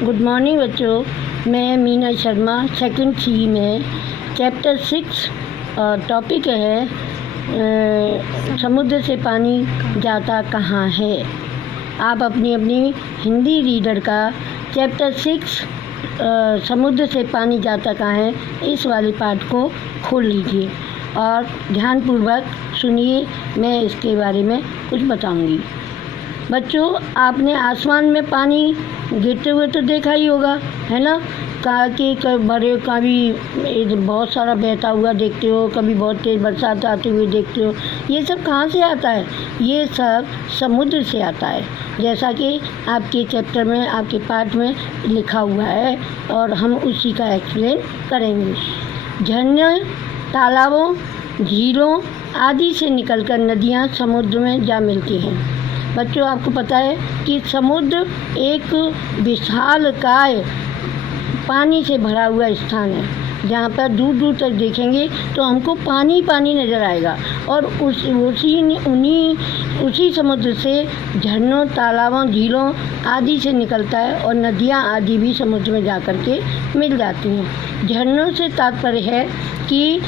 Good morning बच्चों। मैं Meena Sharma second सी में चैप्टर 6 टॉपिक है समुद्र से पानी जाता कहाँ है। आप अपनी अपनी हिंदी रीडर का चैप्टर 6 समुद्र से पानी जाता कहाँ है इस वाले पार्ट को खोल लीजिए और ध्यानपूर्वक सुनिए। मैं इसके बारे में कुछ बताऊंगी। बच्चों, आपने आसमान में पानी गिरते हुए तो देखा ही होगा, है ना। कि बड़े कभी बहुत सारा बहता हुआ देखते हो, कभी बहुत तेज़ बरसात आते हुए देखते हो। ये सब कहाँ से आता है? ये सब समुद्र से आता है, जैसा कि आपके चैप्टर में, आपके पाठ में लिखा हुआ है और हम उसी का एक्सप्लेन करेंगे। झरने, तालाबों, झीलों आदि से निकलकर नदियाँ समुद्र में जा मिलती हैं। बच्चों, आपको पता है कि समुद्र एक विशालकाय पानी से भरा हुआ स्थान है, जहाँ पर दूर दूर तक देखेंगे तो हमको पानी पानी नज़र आएगा और उसी समुद्र से झरनों, तालाबों, झीलों आदि से निकलता है और नदियाँ आदि भी समुद्र में जाकर के मिल जाती हैं। झरनों से तात्पर्य है कि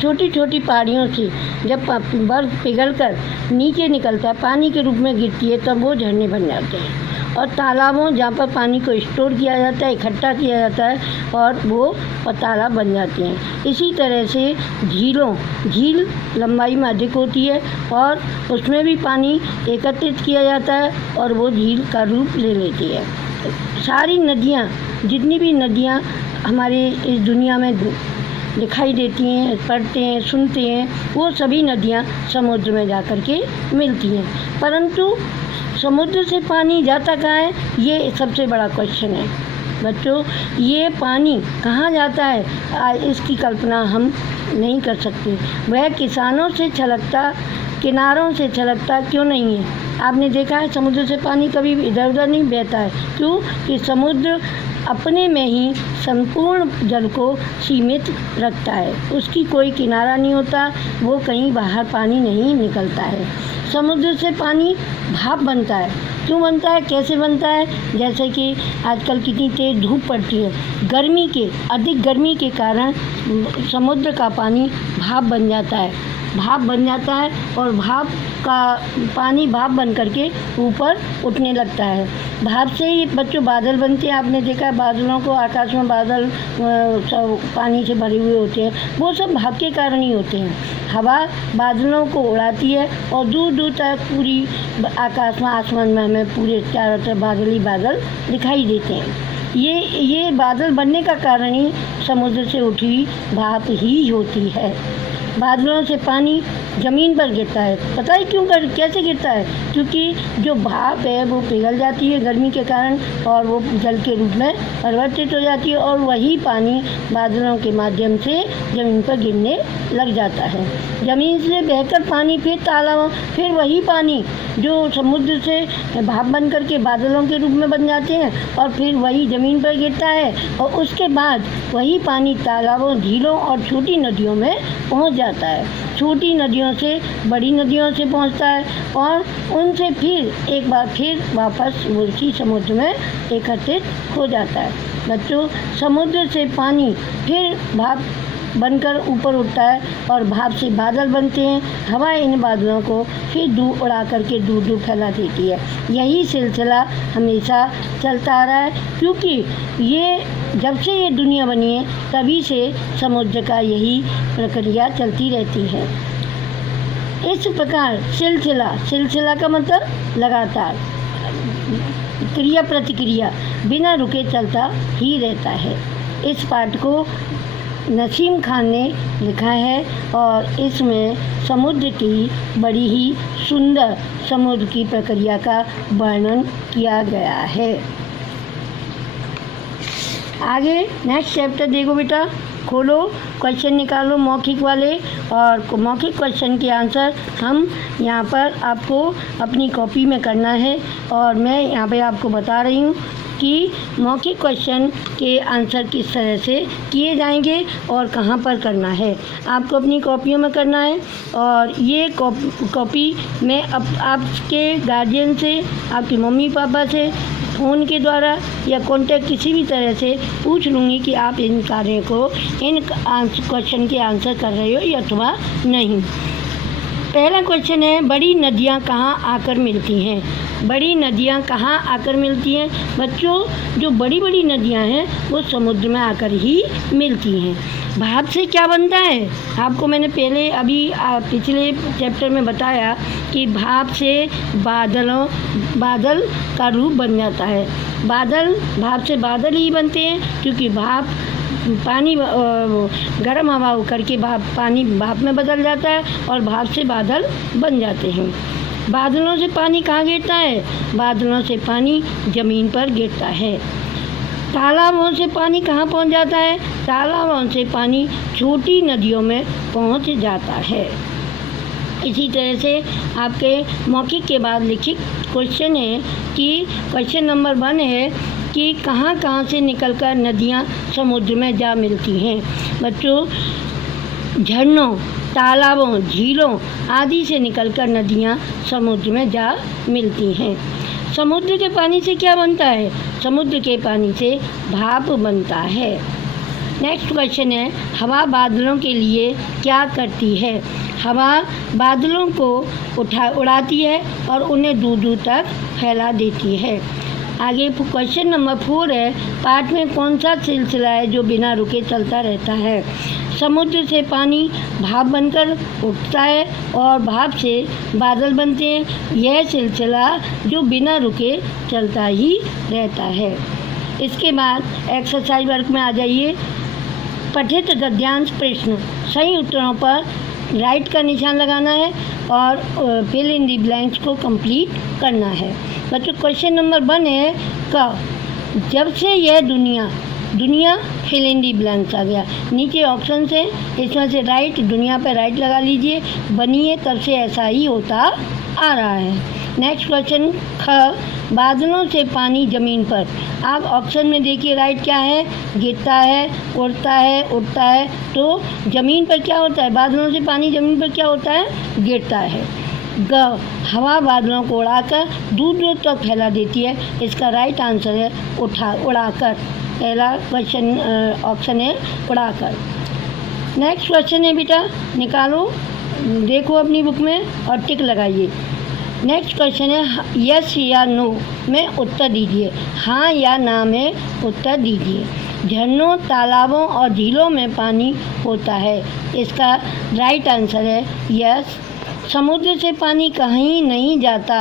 छोटी छोटी पहाड़ियों से जब बर्फ़ पिघलकर नीचे निकलता है, पानी के रूप में गिरती है, तब वो झरने बन जाते हैं। और तालाबों, जहाँ पर पानी को स्टोर किया जाता है, इकट्ठा किया जाता है और वो तालाब बन जाते हैं। इसी तरह से झील लंबाई में अधिक होती है और उसमें भी पानी एकत्रित किया जाता है और वो झील का रूप ले लेती है। सारी नदियाँ, जितनी भी नदियाँ हमारे इस दुनिया में दिखाई देती हैं, पढ़ते हैं, सुनते हैं, वो सभी नदियाँ समुद्र में जाकर के मिलती हैं। परंतु समुद्र से पानी जाता कहाँ है, ये सबसे बड़ा क्वेश्चन है। बच्चों, ये पानी कहाँ जाता है इसकी कल्पना हम नहीं कर सकते। वह किसानों से छलकता, किनारों से छलकता क्यों नहीं है? आपने देखा है समुद्र से पानी कभी इधर उधर नहीं बहता है। क्यों? कि समुद्र अपने में ही संपूर्ण जल को सीमित रखता है, उसकी कोई किनारा नहीं होता, वो कहीं बाहर पानी नहीं निकलता है। समुद्र से पानी भाप बनता है। क्यों बनता है, कैसे बनता है? जैसे कि आजकल कितनी तेज़ धूप पड़ती है, अधिक गर्मी के कारण समुद्र का पानी भाप बन जाता है और भाप का पानी भाप बन करके ऊपर उठने लगता है। भाप से ही बच्चों बादल बनते हैं। आपने देखा है बादलों को, आकाश में बादल सब पानी से भरे हुए होते हैं, वो सब भाप के कारण ही होते हैं। हवा बादलों को उड़ाती है और दूर दूर तक पूरी आकाश में, आसमान में हमें पूरे चारों तरफ बादल ही बादल दिखाई देते हैं। ये बादल बनने का कारण ही समुद्र से उठी भाप ही होती है। बादलों से पानी ज़मीन पर गिरता है। पता है क्यों, कैसे गिरता है? क्योंकि जो भाप है वो पिघल जाती है गर्मी के कारण और वो जल के रूप में परिवर्तित हो जाती है और वही पानी बादलों के माध्यम से ज़मीन पर गिरने लग जाता है। ज़मीन से बहकर पानी फिर तालाबों, फिर वही पानी जो समुद्र से भाप बन करके बादलों के रूप में बन जाते हैं और फिर वही ज़मीन पर गिरता है और उसके बाद वही पानी तालाबों, झीलों और छोटी नदियों में पहुँच जाता है। छोटी नदियों से बड़ी नदियों से पहुंचता है और उनसे फिर एक बार फिर वापस उसी समुद्र में एकत्रित हो जाता है। बच्चों, समुद्र से पानी फिर भाप बनकर ऊपर उठता है और भाप से बादल बनते हैं। हवा इन बादलों को फिर दूर उड़ा करके दूर दूर फैला देती है। यही सिलसिला हमेशा चलता आ रहा है, क्योंकि ये जब से ये दुनिया बनी है तभी से समुद्र का यही प्रक्रिया चलती रहती है। इस प्रकार सिलसिला का मतलब लगातार, क्रिया प्रतिक्रिया बिना रुके चलता ही रहता है। इस पाठ को नसीम खान ने लिखा है और इसमें समुद्र की बड़ी ही सुंदर समुद्र की प्रक्रिया का वर्णन किया गया है। आगे नेक्स्ट चैप्टर देखो बेटा, खोलो, क्वेश्चन निकालो मौखिक वाले और मौखिक क्वेश्चन के आंसर हम यहाँ पर आपको अपनी कॉपी में करना है और मैं यहाँ पे आपको बता रही हूँ कि मौखिक क्वेश्चन के आंसर किस तरह से किए जाएंगे और कहाँ पर करना है। आपको अपनी कॉपियों में करना है और ये कॉपी में आपके गार्जियन से, आपकी मम्मी पापा से फ़ोन के द्वारा या कॉन्टैक्ट किसी भी तरह से पूछ लूँगी कि आप इन कार्यों को, इन क्वेश्चन के आंसर कर रहे हो या अथवा नहीं। पहला क्वेश्चन है, बड़ी नदियाँ कहाँ आकर मिलती हैं? बड़ी नदियाँ कहाँ आकर मिलती हैं? बच्चों, जो बड़ी बड़ी नदियाँ हैं वो समुद्र में आकर ही मिलती हैं। भाप से क्या बनता है? आपको मैंने पहले अभी पिछले चैप्टर में बताया कि भाप से बादल का रूप बन जाता है। भाप से बादल ही बनते हैं, क्योंकि भाप पानी गर्म हवा होकर के पानी भाप में बदल जाता है और भाप से बादल बन जाते हैं। बादलों से पानी कहाँ गिरता है? बादलों से पानी ज़मीन पर गिरता है। तालाबों से पानी कहाँ पहुँच जाता है? तालाबों से पानी छोटी नदियों में पहुँच जाता है। इसी तरह से आपके मौखिक के बाद लिखित क्वेश्चन है कि क्वेश्चन नंबर 1 है कि कहाँ कहाँ से निकलकर नदियाँ समुद्र में जा मिलती हैं। बच्चों, झरनों, तालाबों, झीलों आदि से निकलकर नदियाँ समुद्र में जा मिलती हैं। समुद्र के पानी से क्या बनता है? समुद्र के पानी से भाप बनता है। नेक्स्ट क्वेश्चन है, हवा बादलों के लिए क्या करती है? हवा बादलों को उड़ाती है और उन्हें दूर दूर तक फैला देती है। आगे क्वेश्चन नंबर 4 है, पाठ में कौन सा सिलसिला है जो बिना रुके चलता रहता है? समुद्र से पानी भाप बनकर उठता है और भाप से बादल बनते हैं। यह सिलसिला जो बिना रुके चलता ही रहता है। इसके बाद एक्सरसाइज वर्क में आ जाइए। पठित गद्यांश प्रश्न, सही उत्तरों पर राइट का निशान लगाना है और फिल इन द ब्लैंक्स को कंप्लीट करना है। बच्चों, क्वेश्चन नंबर 1 है, क जब से यह दुनिया फिल इन दी ब्लैंक्स आ गया। नीचे ऑप्शन है, इसमें से राइट, दुनिया पर राइट लगा लीजिए। बनी है तब से ऐसा ही होता आ रहा है। नेक्स्ट क्वेश्चन, ख बादलों से पानी ज़मीन पर। आप ऑप्शन में देखिए राइट क्या है? गिरता है, उड़ता है, उड़ता है। तो ज़मीन पर क्या होता है? बादलों से पानी ज़मीन पर क्या होता है? गिरता है। ग हवा बादलों को उड़ाकर दूर दूर तक फैला देती है। इसका राइट आंसर है उड़ाकर। पहला क्वेश्चन ऑप्शन है उड़ाकर। नेक्स्ट क्वेश्चन है बेटा, निकालो, देखो अपनी बुक में और टिक लगाइए। नेक्स्ट क्वेश्चन है, यस या नो में उत्तर दीजिए। हाँ या ना में उत्तर दीजिए। झरनों, तालाबों और झीलों में पानी होता है। इसका राइट आंसर है यस। समुद्र से पानी कहीं नहीं जाता।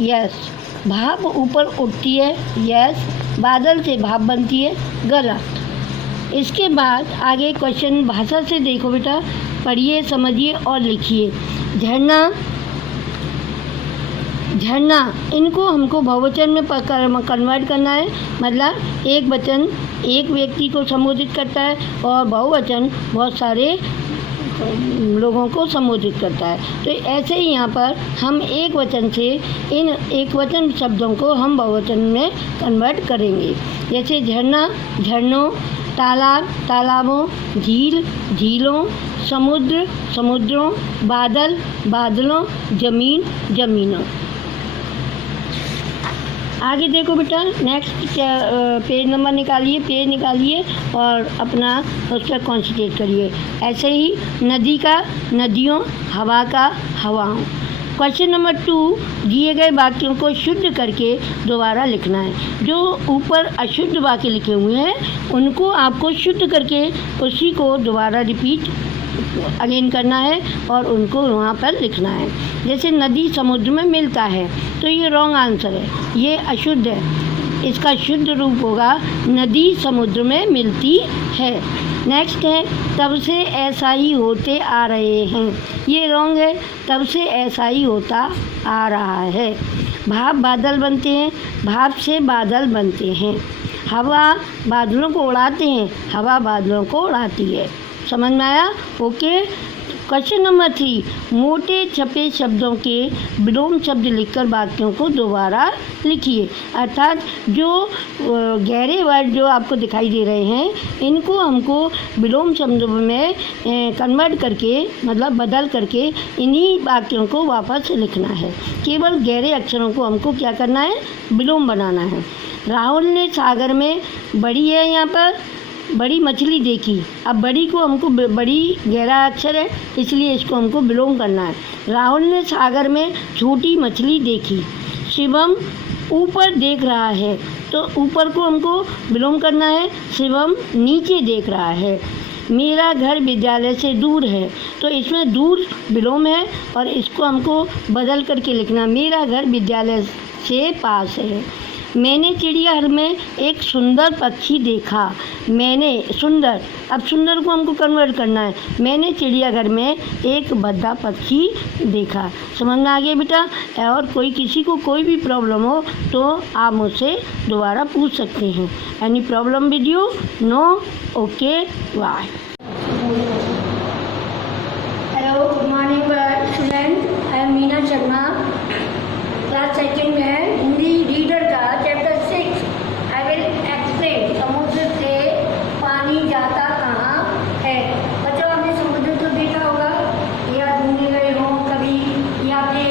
यस। भाप ऊपर उठती है। यस। बादल से भाप बनती है। गलत। इसके बाद आगे क्वेश्चन भाषा से देखो बेटा, पढ़िए, समझिए और लिखिए। झरना इनको हमको बहुवचन में कन्वर्ट करना है। मतलब एक वचन एक व्यक्ति को संबोधित करता है और बहुवचन बहुत सारे लोगों को संबोधित करता है। तो ऐसे ही यहाँ पर हम एक वचन से इन एक वचन शब्दों को हम बहुवचन में कन्वर्ट करेंगे। जैसे झरना, झरनों, तालाब, तालाबों, झील, झीलों, समुद्र, समुद्रों, बादल, बादलों, ज़मीन, ज़मीनों। आगे देखो बेटा, नेक्स्ट पेज नंबर निकालिए, पेज निकालिए और अपना उस पर कॉन्सेंट्रेट करिए। ऐसे ही नदी का नदियों, हवा का हवाओं। क्वेश्चन नंबर 2, दिए गए वाक्यों को शुद्ध करके दोबारा लिखना है। जो ऊपर अशुद्ध वाक्य लिखे हुए हैं उनको आपको शुद्ध करके उसी को दोबारा रिपीट अगेन करना है और उनको वहाँ पर लिखना है। जैसे नदी समुद्र में मिलता है, तो ये रॉन्ग आंसर है, ये अशुद्ध है। इसका शुद्ध रूप होगा नदी समुद्र में मिलती है। नेक्स्ट है, तब से ऐसा ही होते आ रहे हैं, ये रॉन्ग है, तब से ऐसा ही होता आ रहा है। भाप बादल बनते हैं, भाप से बादल बनते हैं। हवा बादलों को उड़ाते हैं, हवा बादलों को उड़ाती है। समझ में आया? ओके। क्वेश्चन नंबर 3, मोटे छपे शब्दों के विलोम शब्द लिखकर वाक्यों को दोबारा लिखिए। अर्थात जो गहरे वर्ड जो आपको दिखाई दे रहे हैं इनको हमको विलोम शब्दों में कन्वर्ट करके, मतलब बदल करके इन्हीं वाक्यों को वापस लिखना है। केवल गहरे अक्षरों को हमको क्या करना है? विलोम बनाना है। राहुल ने सागर में बड़ी है यहाँ पर बड़ी मछली देखी। अब बड़ी को हमको बड़ी गहरा अक्षर है इसलिए इसको हमको विलोम करना है। राहुल ने सागर में छोटी मछली देखी। शिवम ऊपर देख रहा है तो ऊपर को हमको विलोम करना है। शिवम नीचे देख रहा है। मेरा घर विद्यालय से दूर है तो इसमें दूर विलोम है और इसको हमको बदल करके लिखना। मेरा घर विद्यालय से पास है। मैंने चिड़ियाघर में एक सुंदर पक्षी देखा। मैंने सुंदर, अब सुंदर को हमको कन्वर्ट करना है। मैंने चिड़ियाघर में एक भद्दा पक्षी देखा। समझ में आ गया बेटा? और कोई किसी को कोई भी प्रॉब्लम हो तो आप मुझसे दोबारा पूछ सकते हैं। Any problem with you? No? Okay, bye. Hello, good morning student. I am Meena Sharma, class second में है, हिंदी रीडर का चैप्टर 6। I will explain. समुद्र से पानी जाता कहाँ है? बच्चों, आपने समुद्र तो देखा होगा या घूमने गए हो कभी या फिर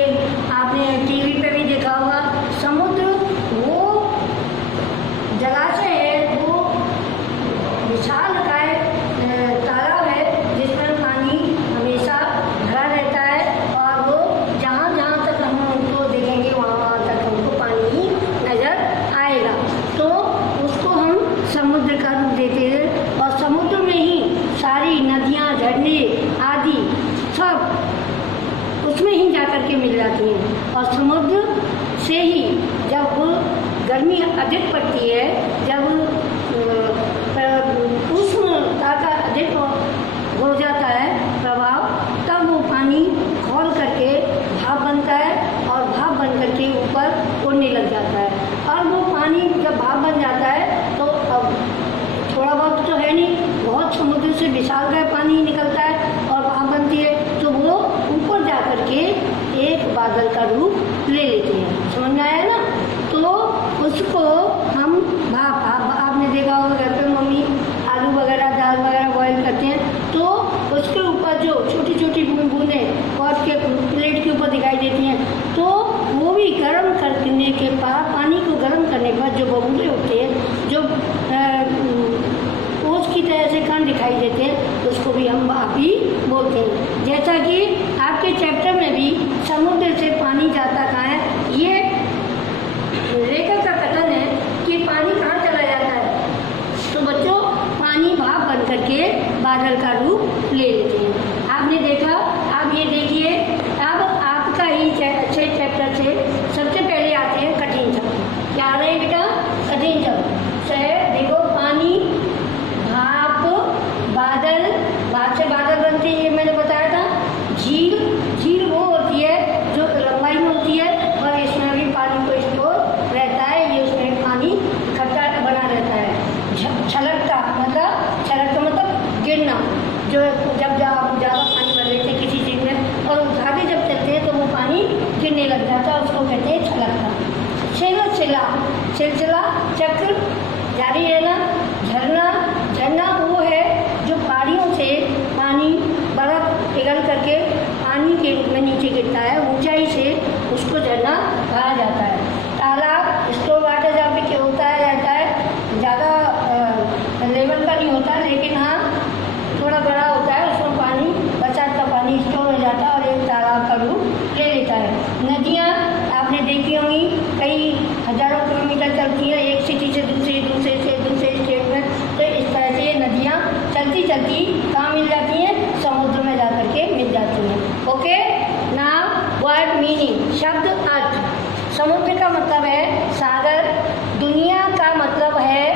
आपने टीवी पे भी देखा होगा। समुद्र वो जलाशय है, वो विशाल काय तालाब है जिसमें पानी हमेशा भरा रहता है और वो जहाँ जहाँ तक हम उनको देखेंगे वहाँ तक हमको पानी नज़र आएगा। तो उसको हम समुद्र का रूप देते हैं और समुद्र में ही सारी नदियाँ, झरने आदि सब उसमें ही जा कर के मिल जाती हैं। और समुद्र से ही जब गर्मी अधिक पड़ती है, जब उष्णता का अधिक हो जाता है प्रभाव, तब वो पानी खौल करके भाप बनता है और भाप बन करके ऊपर उड़ने लग जाता है। और वो पानी जब भाप बन जाता है तो अब थोड़ा बहुत तो है नहीं, बहुत समुद्र से विशालकाय पानी निकलता है और भाप बनती है तो वो ऊपर जा कर के एक बादल का रूप ले लेते हैं। समझ में आया ना? तो उसको हम भाप, आपने देखा होगा घर पे मम्मी आलू वगैरह, दाल वगैरह बॉयल करते हैं तो उसके ऊपर जो छोटी छोटी बूंदें और के प्लेट के ऊपर दिखाई देती हैं, तो वो भी गर्म करने के बाद, पानी को गर्म करने के बाद जो बबूले उठते हैं, जो ओस की तरह से कण दिखाई देते हैं, उसको भी हम भाप ही बोलते हैं। जैसा कि आपके चैप्टर में भी समुद्र से पानी जाता कहाँ है, ये लेखक का कथन है कि पानी कहाँ चला जाता है। तो बच्चों, पानी भाप बन करके बादल का रूप ले लेते हैं। आपने देखा, आप ये देखिए, अब आपका ही अच्छे चैप्टर से सबसे पहले आते हैं कठिन शब्द। क्या आ रहे हैं बेटा? कठिन शब्द से देखो, पानी, भाप, बादल, भाप से बादल बनते हैं, ये मैंने बताया था। झील, झील वो होती है जो लंबाई में होती है और इसमें भी पानी को स्टोर रहता है, ये उसमें पानी इकट्ठा बना रहता है। छलकता मतलब गिरना, जो जब आप ज़्यादा पानी भर लेते हैं किसी चीज़ में और आगे जब चलते हैं तो वो पानी गिरने लग जाता है, उसको कहते हैं छलकता। सिलसिला, सिलसिला चक्र जारी रहना। झरना, झरना वो है जो पहाड़ियों से पानी, बर्फ पिघल करके पानी के रूप में नीचे गिरता है ऊंचाई से, उसको झरना कहा जाता है। तालाब, स्टोर वाटर जहाँ पे होता है रहता है, ज़्यादा लेवल का नहीं होता लेकिन हाँ थोड़ा बड़ा होता है, उसमें पानी, बरसात का पानी स्टोर हो जाता है और एक तालाब का रूप ले लेता है। नदियाँ आपने देखी होंगी, कई हजारों किलोमीटर चलती हैं एक सिटी से दूसरे, दूसरे से दूसरे स्टेट में, तो इस तरह से ये नदियाँ चलती चलती कहाँ मिल जाती हैं? समुद्र में जा कर के मिल जाती हैं। ओके, नाउ वर्ड मीनिंग, शब्द अर्थ। समुद्र का मतलब है सागर, दुनिया का मतलब है,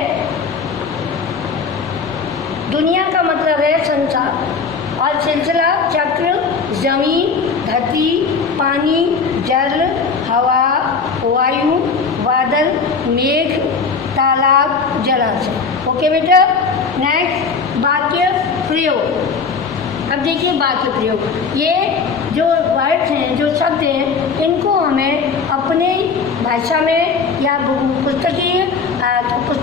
दुनिया का मतलब है संसार, और सिलसिला, चक्र, जमीन, धरती, पानी, जल, हवा, वायु, बादल, मेघ, तालाब, जलाशय। ओके बेटा, नेक्स्ट वाक्य प्रयोग। अब देखिए वाक्य प्रयोग, ये जो वर्ड्स हैं, जो शब्द हैं, इनको हमें अपने भाषा में या पुस्तक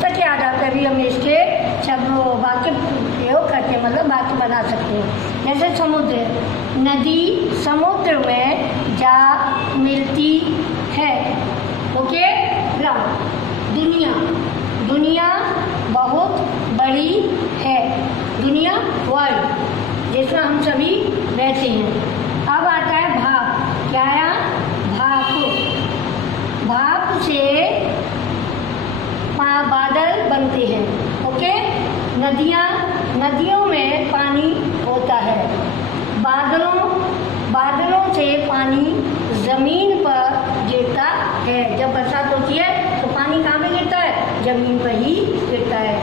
के आधार पर भी हम इसके शब्द वाक्य प्रयोग करते हैं, मतलब वाक्य बना सकते हैं। जैसे समुद्र, नदी समुद्र में जा मिलती है। ओके, ग्राउंड, दुनिया, दुनिया बहुत बड़ी है। दुनिया वर्ल्ड जिसमें हम सभी रहते हैं। अब आता है भाप। क्या आया? भाप। भाप से बादल बनते हैं। ओके। नदियों में पानी होता है। बादलों से पानी जमीन पर गिरता है। जब बरसात होती है तो पानी कहाँ पे गिरता है? जमीन पर ही गिरता है।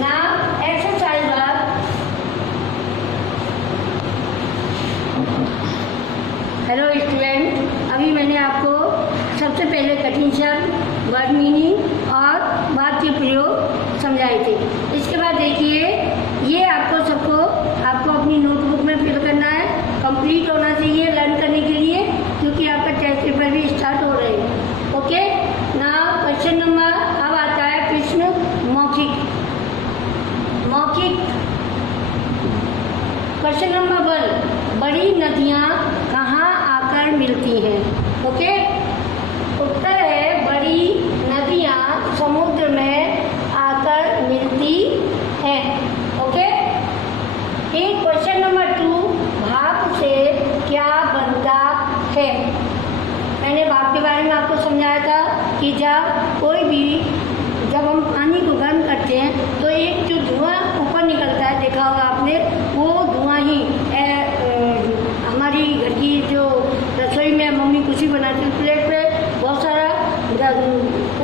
Now exercise work. Hello student, अभी मैंने आपको सबसे पहले कठिन शब्द, वर्ड मीनिंग और वाक्य प्रयोग समझाए थे। इसके बाद देखिए, ये आपको अपनी नोटबुक में फिल करना है। कंप्लीट होना चाहिए लर्न करने के लिए, क्योंकि आपका टेस्ट पेपर भी स्टार्ट हो रहे हैं। ओके। नाउ क्वेश्चन नंबर, अब आता है प्रश्न मौखिक। क्वेश्चन नंबर 1, बड़ी नदियाँ कहाँ आकर मिलती हैं? ओके। उत्तर है बड़ी नदियाँ समुद्र में आकर मिलती हैं। ओके। क्वेश्चन नंबर 2, भाप से क्या बनता है? मैंने भाप के बारे में आपको समझाया था कि जब हम पानी को गर्म करते हैं तो एक जो धुआं ऊपर निकलता है, देखा होगा आपने, वो धुआं ही हमारी घर की जो रसोई में मम्मी कुछ ही बनाती है, प्लेट पे बहुत सारा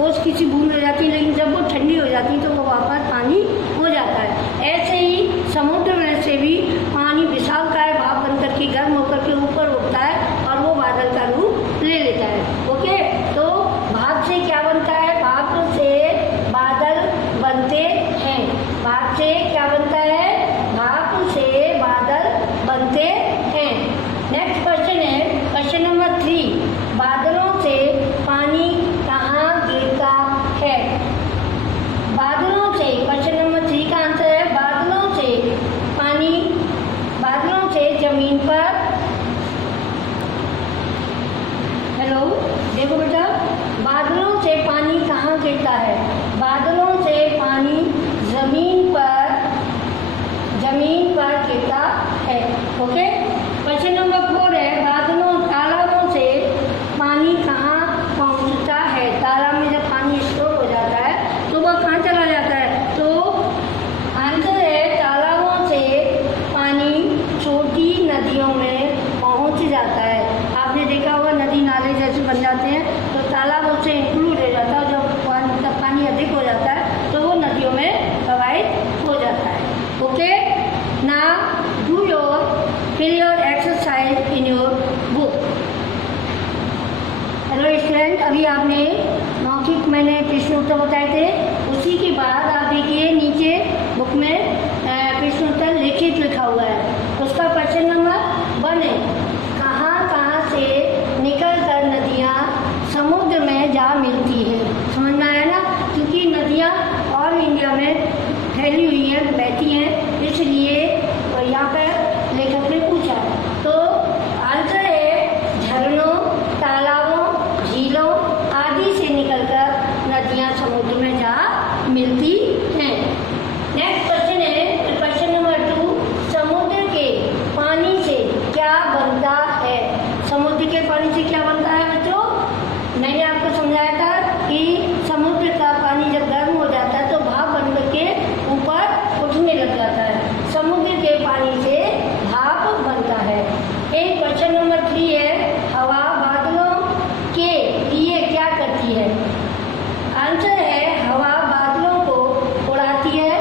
ओस की सी बूंद हो जाती है, लेकिन जब वो ठंडी हो जाती है तो वो वापस पानी हो जाता है। ऐसे ही समुद्र में से भी पानी विशालकाय भाप बन करके गर्म होकर के ऊपर उठता है और वो बादल का रूप ले लेता है। ओके। तो भाप से क्या बनता है? भाप से बादल बनते हैं। भाप से क्या बनता है? भाप से बादल बनते हैं। नेक्स्ट क्वेश्चन है क्वेश्चन नंबर 3, बादलों से पानी कहाँ गिरता है? बादलों से, क्वेश्चन नंबर 3 का आंसर है बादलों से जमीन पर। हेलो, देखो बेटा, बादलों से पानी कहाँ गिरता है? बादलों से पानी जमीन पर गिरता है। ओके। क्वेश्चन नंबर 4 है तालाबों से पानी कहाँ पहुँचता है? तालाब में जब पानी स्टोर हो जाता है तो वह कहाँ चला जाता है? तो आंसर है तालाबों से पानी छोटी नदियों में पहुँच जाता है। आपने देखा होगा नदी नाले जैसे बन जाते हैं तो तालाब उससे इंक्लूड हो जाता है। जब पानी अधिक हो जाता है तो वो नदियों में प्रवाहित हो जाता है। Okay. Now do fill your exercise in your book. Hello student, अभी आपने मौखिक मैंने प्रश्न उत्तर बताए थे, उसी के बाद आप देखिए नीचे बुक में प्रश्न उत्तर लिखित लिखा हुआ है। उसका क्वेश्चन नंबर 1 है, कहाँ से निकल कर नदियाँ समुद्र में जा मिलती है? समझ में आया ना? क्योंकि नदियाँ ऑल इंडिया में फैली हुई हैं, बहती हैं, इसलिए यहाँ पर लेखक ने पूछा। तो आंसर है झरनों, तालाबों, झीलों आदि से निकलकर नदियाँ समुद्र में जा मिलती हैं। नेक्स्ट क्वेश्चन है क्वेश्चन नंबर 2, समुद्र के पानी से क्या बनता है? समुद्र के पानी से क्या बनता है बच्चों? मैंने आपको समझाया था कि समुद्र का पानी जब गर्म हो जाता है तो भाप बन करके ऊपर उठने लग जाता है। समुद्र के पानी से भाप बनता है। एक क्वेश्चन नंबर 3 है, हवा बादलों के लिए क्या करती है? आंसर है हवा बादलों को उड़ाती है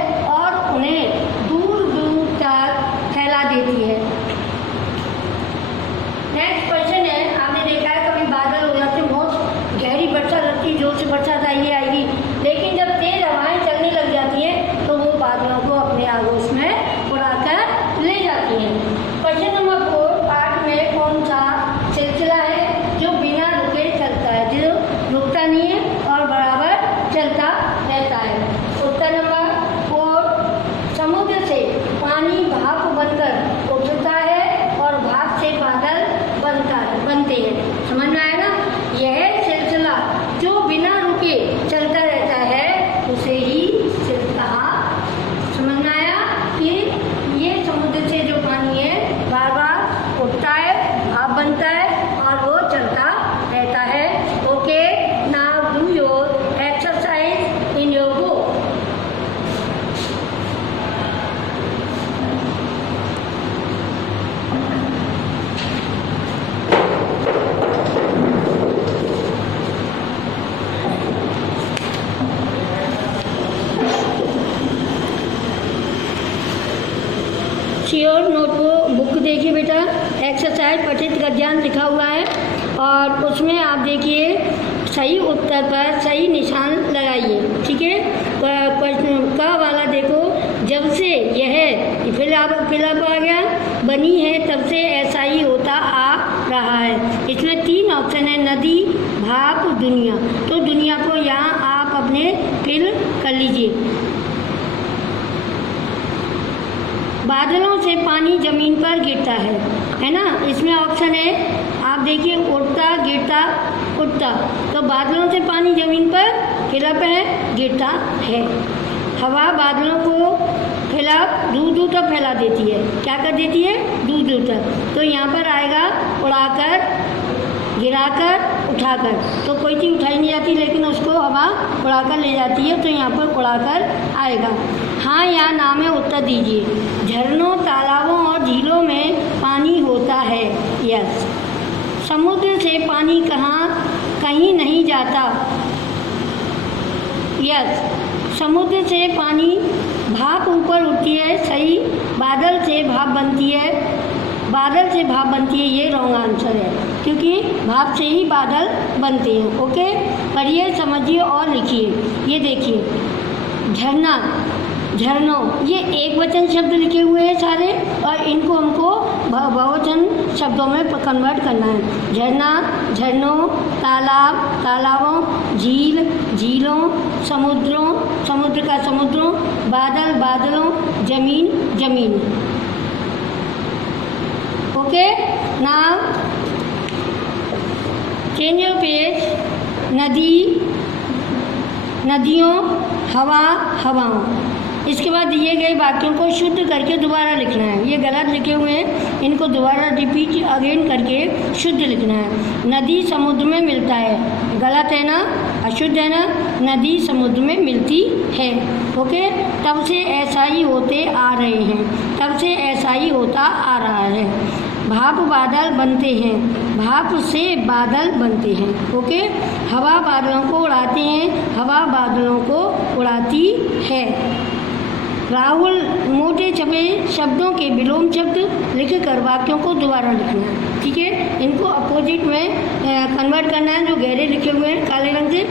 श्योर नोटबुक देखिए बेटा, एक्सरसाइज पठित गद्यांश लिखा हुआ है और उसमें आप देखिए सही उत्तर पर सही निशान लगाइए। ठीक है, क्वेश्चन का वाला देखो, जब से यह फिलअप आ गया बनी है तब से ऐसा ही होता आ रहा है। इसमें 3 ऑप्शन है, नदी, भाप, दुनिया। तो दुनिया को यहाँ आप अपने फिल कर लीजिए। बादलों से पानी जमीन पर गिरता है ना। इसमें ऑप्शन है, आप देखिए उड़ता, गिरता, उड़ता। तो बादलों से पानी जमीन पर फिलअप है, गिरता है। हवा बादलों को फिलअप दूर दूर तक फैला देती है। क्या कर देती है? दूर दूर तक। तो यहाँ पर आएगा उड़ाकर, गिराकर, उठाकर। तो कोई चीज़ उठाई नहीं जाती लेकिन उसको हवा उड़ाकर ले जाती है, तो यहाँ पर उड़ाकर आएगा। हाँ या ना में उत्तर दीजिए। झरनों, तालाबों और झीलों में पानी होता है। यस। समुद्र से पानी कहीं नहीं जाता। यस। समुद्र से पानी भाप ऊपर उठती है। सही। बादल से भाप बनती है। बादल से भाप बनती है, ये रॉन्ग आंसर है, क्योंकि भाप से ही बादल बनते हैं। ओके, पढ़िए, समझिए और लिखिए। ये देखिए, झरना, झरनों, ये एक वचन शब्द लिखे हुए हैं सारे और इनको हमको बहुवचन शब्दों में कन्वर्ट करना है। झरना, झरनों, तालाब, तालाबों, झील, झीलों, समुद्रों, समुद्र का समुद्रों, बादल, बादलों, जमीन, जमीन। Okay, now change your page. नदी, नदियों, हवा, हवाओं। इसके बाद दिए गए वाक्यों को शुद्ध करके दोबारा लिखना है। ये गलत लिखे हुए हैं, इनको दोबारा रिपीट अगेन करके शुद्ध लिखना है। नदी समुद्र में मिलता है, गलत है ना, अशुद्ध है ना। नदी समुद्र में मिलती है। ओके, तब से ऐसा ही होते आ रहे हैं, तब से ऐसा ही होता आ रहा है। भाप बादल बनते हैं, भाप से बादल बनते हैं। ओके, हवा बादलों को उड़ाते हैं, हवा बादलों को उड़ाती है। राहुल मोटे छपे शब्दों के विलोम शब्द लिखकर वाक्यों को दोबारा लिखना है। ठीक है, इनको अपोजिट में कन्वर्ट करना है, जो गहरे लिखे हुए हैं काले रंग से।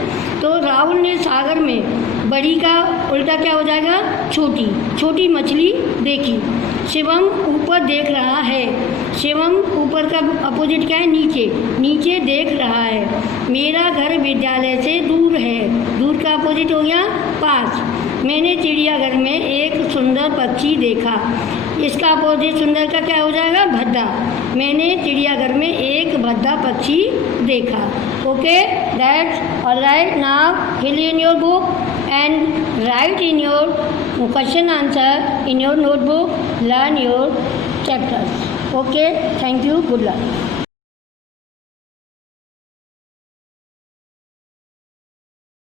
तो राहुल ने सागर में बड़ी का उल्टा क्या हो जाएगा? छोटी, छोटी मछली देखी। शिवम ऊपर देख रहा है, शिवम ऊपर का अपोजिट क्या है? नीचे, नीचे देख रहा है। मेरा घर विद्यालय से दूर है, दूर का अपोजिट हो गया पास। मैंने चिड़ियाघर में एक सुंदर पक्षी देखा, इसका अपोजिट सुंदर का क्या हो जाएगा? भद्दा। मैंने चिड़ियाघर में एक भद्दा पक्षी देखा। Okay, that's alright. Now fill in your book and write in your question answer in your notebook. Learn your chapters. Okay, thank you. Good luck.